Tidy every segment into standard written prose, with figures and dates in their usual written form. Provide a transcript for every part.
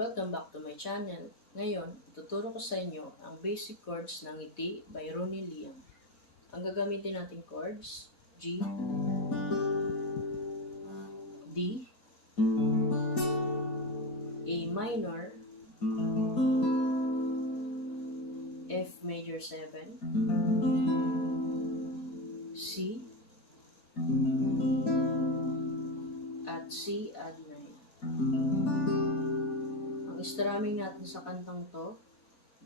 Welcome back to my channel. Ngayon, ituturo ko sa inyo ang basic chords ng Ngiti by Ronnie Liam. Ang gagamitin nating chords, G, D, A minor, F major 7, C, at C add 9. Ang strumming natin sa kantang to,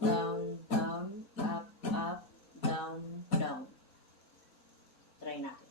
down, down, up, up, down, down. Try natin.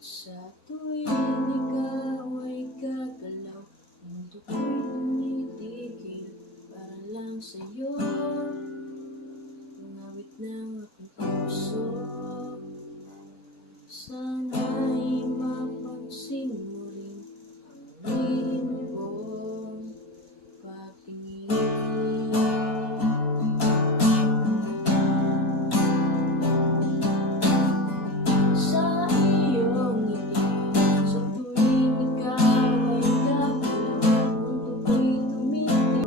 Sa tuwing